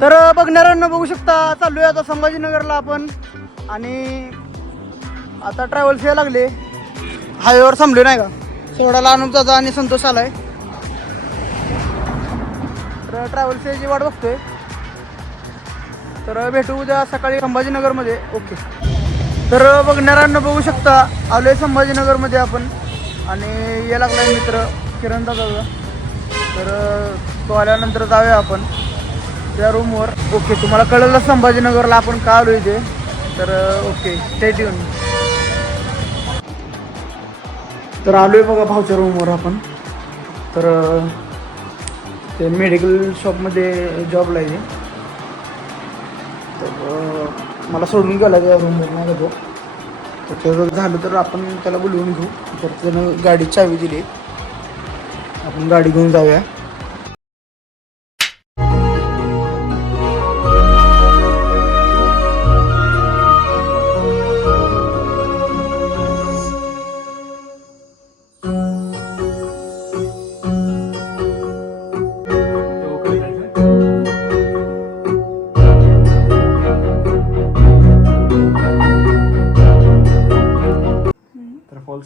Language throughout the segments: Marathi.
तर बघणाऱ्यांना बघू शकता चाललोय आता संभाजीनगरला आपण. आणि आता ट्रॅव्हल्स यायला लागले. हायवेवर थांबले नाही का? सोडाला अनुप दादा आणि संतोष आलाय. तर ट्रॅव्हल्स याची वाट बघतोय. तर भेटू उद्या सकाळी संभाजीनगरमध्ये. ओके. तर बघणाऱ्यांना बघू शकता आलोय संभाजीनगरमध्ये आपण. आणि ये लागलाय मित्र किरण दादा तर तो आल्यानंतर जाऊया आपण. त्या रूमवर ओके तुम्हाला कळलं संभाजीनगरला आपण का आलो इथे? तर ओके स्टेट येऊन तर आलोय बघा भाऊच्या रूमवर आपण. तर ते मेडिकल शॉपमध्ये जॉबला आहे तर मला सोडून गेला त्या रूमवर नाही तो तर ते जर झालं तर आपण त्याला बोलवून घेऊ. तर त्यानं गाडी चावी दिली. आपण गाडी घेऊन जाऊया.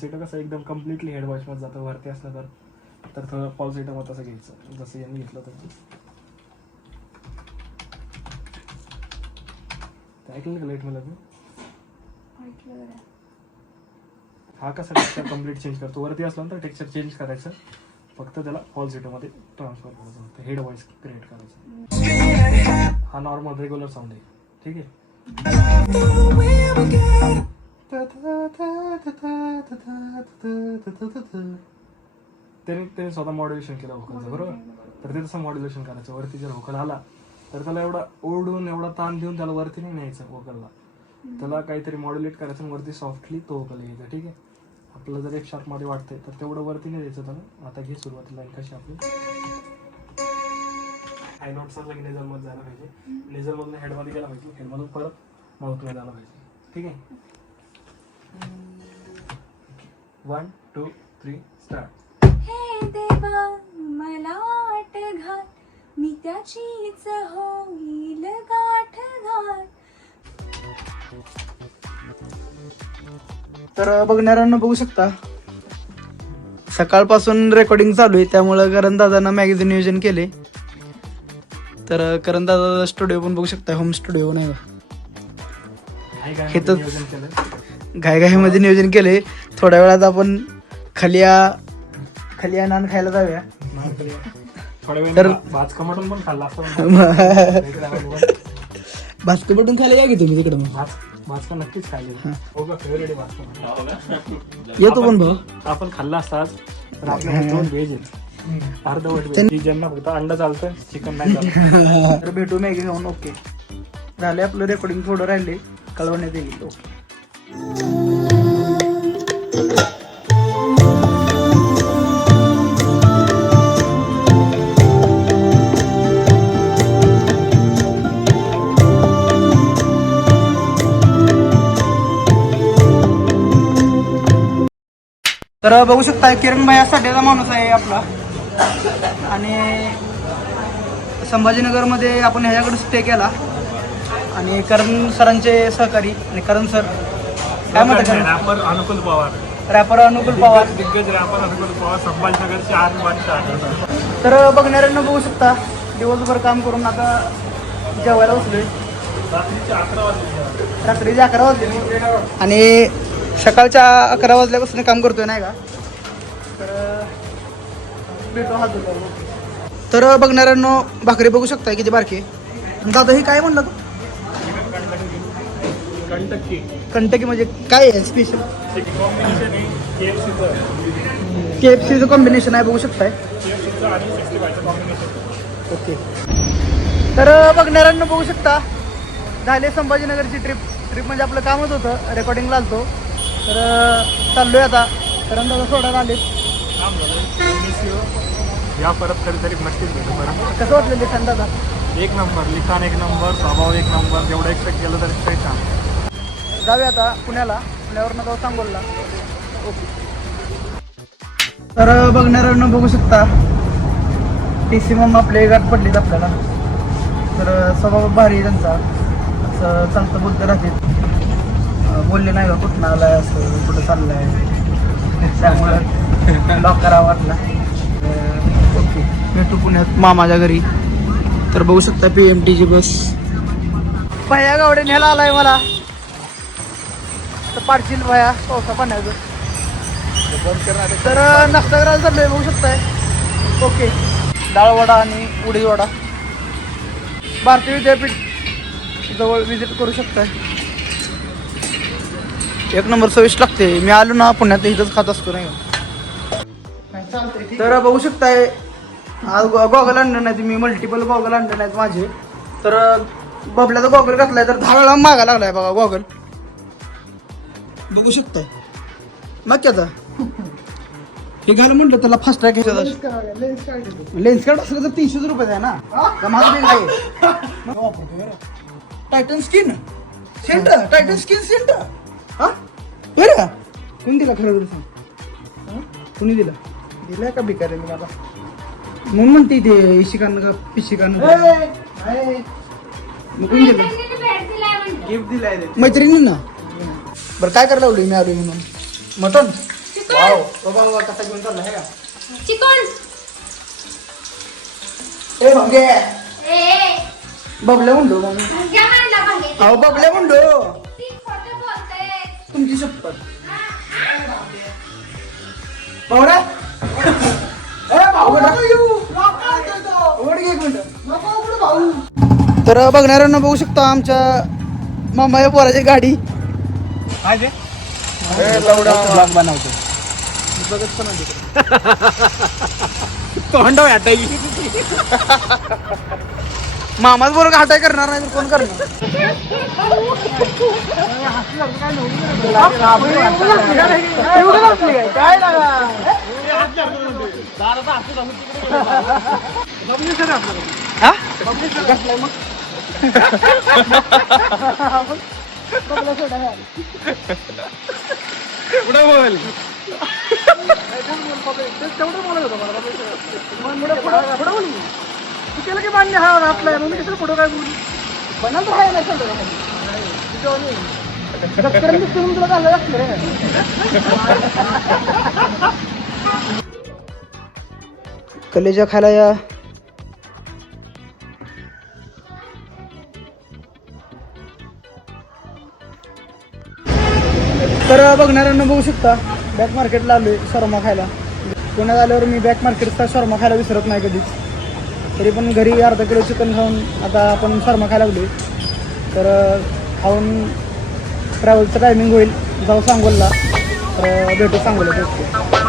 सीटर कसं एकदम कम्प्लिटली हेड वॉशमध्ये जातं वरती असलं तर. तर थोडं सीटर मग तसं घ्यायचं. जसं यांनी घेतलं तर ते ऐकलं का लाइट मला तू हा कसा टेक्स्चर कंप्लीट चेंज करतो. वरती असलं ना तर टेक्स्चर चेंज करायचं. फक्त त्याला फॉल सीटरमध्ये ट्रान्सफर करायचं. फक्त हेड वॉइस क्रिएट करायचं. हा नॉर्मल रेग्युलर साऊंड आहे. ठीक आहे? त्याने त्याने स्वतः मॉड्युलेशन केलं व्होकलचं बरोबर? तर ते तसं मॉड्युलेशन करायचं. वरती जर व्होकल आला तर त्याला एवढा ओढून एवढा ताण देऊन त्याला वरती नाही न्यायचं व्होकलला त्याला काहीतरी मॉड्युलेट करायचं आणि वरती सॉफ्टली तो व्होकल घ्यायचा ठीक आहे? आपलं जर एक शार्पमध्ये वाटतंय तर तेवढं वरती नाही द्यायचं त्याला. आता घे सुरुवातीला एक कशी आपली. हाय नोटचा जागी नेझलमध्ये जायला पाहिजे. नेझल मधून हेडमध्ये गेला पाहिजे. हेड मधून परत माउथमध्ये जायला पाहिजे. ठीक आहे? वन टू थ्री स्टार्ट हे देवा मला घाल. मी त्याचीच होईल गाठ घाल. तर बघणाऱ्यांना बघू शकता. सकाळपासून रेकॉर्डिंग चालू आहे त्यामुळं करण दादांना मॅगझिन नियोजन केले तर करण दादा स्टुडिओ पण बघू शकता होम स्टुडिओ नाही का हे तर- नियोजन केलं? घाईघाईमध्ये नियोजन केले थोड्या वेळात आपण खलिया खलिया नान खायला जाऊया. थोड्या वेळ तर- भाज कमटून पण खाल्ला असतं पण भाजके पटून खायला या की तुम्ही तिकडं नक्कीच खायला हो. येतो पण भाऊ. आपण खाल्ला असताच तर आपल्याकडे दोन व्हेज आहेत. अर्धवट व्हेज ज्यांना फक्त अंडा चालतं चिकन नाही चालत. तर भेटू मॅगी खाऊन ओके झाले आपलं रेकॉर्डिंग थोडं राहिले कळवण्यात येईल ओके तर बघू शकता किरण भाई साठ्याचा माणूस आहे आपला. आणि संभाजीनगरमध्ये आपण ह्याच्याकडे स्टे केला. आणि करण सरांचे सहकारी आणि करण सर काय म्हणतात रॅपर अनुकूल पवार. रॅपर अनुकूल पवार. दिग्गज रॅपर अनुकूल पवार संभाजीनगरचे आठ वाजता तर बघणाऱ्यांना बघू शकता. दिवसभर काम करून आता जेवायला बसलोय. रात्रीचे अकरा वाजले. आणि सकाळच्या अकरा वाजल्यापासून काम करतोय नाही का. तर बघणाऱ्यांनो भाकरी बघू शकता किती बारकी दादा हे काय म्हणलं तू? कंटक्की कंटकी म्हणजे काय आहे स्पेशल कॉम्बिनेशन आहे के एफ सीचं के एफ सीचं कॉम्बिनेशन आहे बघू शकताय. ओके. तर बघणाऱ्यांना बघू शकता. झाले संभाजीनगरची ट्रिप ट्रिप म्हणजे आपलं कामच होतं. रेकॉर्डिंगला आलतो. तर चाललोय आता. कारण दादा सोडायला आले यू परत कधीतरी नक्कीच भेटू बरं. कसं वाटलं लिखाण दादा? एक नंबर. लिखाण एक नंबर स्वभाव एक नंबर. जेवढं एक्सपेक्ट केलं तर ते छान. जाऊया आता पुण्याला. पुण्यावरनं जाऊ सांगोलला. ओके तर बघणाऱ्यांना बघू शकता. टी सी मग आपले गाठ पडलीत आपल्याला. तर स्वभाव भारी त्यांचा. असं चालतं बोलत राहते बोलले नाही का कुठं आलाय असं कुठं चाललंय. त्यामुळं लॉक करावा वाटला ओके. भेटू पुण्यात मामाच्या घरी. तर बघू शकता पी एम टीची बस पहिल्या गावडे न्यायला आलाय मला. तर पाडशील भया पावसा पाण्याचं. तर नाश्ता करायला चाललोय बघू शकताय. ओके. डाळ वडा आणि उडीद वडा भारतीय विद्यापीठ जवळ विजिट करू शकताय. एक नंबर सविष्ट लागते. मी आलो ना पुण्यात इथंच खात असतो नाही तर बघू शकताय आज गॉगल आणलं नाही मी मल्टिपल गॉगल आणले नाहीत माझे. तर बबल्याचा गॉगल घातलाय तर दहा वेळा मागा लागलाय बघा गॉगल. बघू शकताय मग आता. हे घाल म्हटलं त्याला फास्ट ट्रॅक लेन्स कार्ड असलं तर तीनशेच रुपये आहे ना? का माझं बिल आहे? Titan skin scent Titan skin scent हा? बरं का? कोणी दिला खरं सांग? हा? कोणी दिला? दिलाय का भिकारी मी मला म्हणून म्हणते ते शिकान का पिशिकान मग कोणी दिलं? गिफ्ट दिलाय ते. मैत्रिणी ना बरं काय करायला लावली मी आलो म्हणून? Mutton wow. बाबा बाबा कसा घेऊन चालला हे का? चिकन. ए भांगे. ए. बबल्या म्हणलो मग अहो बबल्या म्हणलो ती खोटं बोलते तुमची शपथ. तर बघणाऱ्यांना बघू शकता आमच्या मामा पोराची गाडी. काय ते? ब्लॉग बनवतो. तोंड मामाच बरोबर हाटाय करणार नाही तर कोण करणार? हा? पुढं बोल तेवढं बोलत होतं मला. मग पुढं- पुढं- पुढं बोल की. तू केलं की मान्य हा घातलाय मग मी कसं पुढं काय बोलू बनाल तर आहे ना सगळं दप्तर दिसतं तुला लागतं रे कलेजा खायला या तर बघणाऱ्यांना बघू शकता. बॅक मार्केटला आलोय शर्मा खायला. पुण्यात आल्यावर मी बॅक मार्केटचा शर्मा खायला विसरत नाही कधीच. तरी पण घरी अर्धा किलो चिकन खाऊन आता आपण शर्मा खायला लागलो तर खाऊन ट्रॅव्हलचं टायमिंग होईल जाऊ सांगोलला. तर भेटू सांगोला भेटतो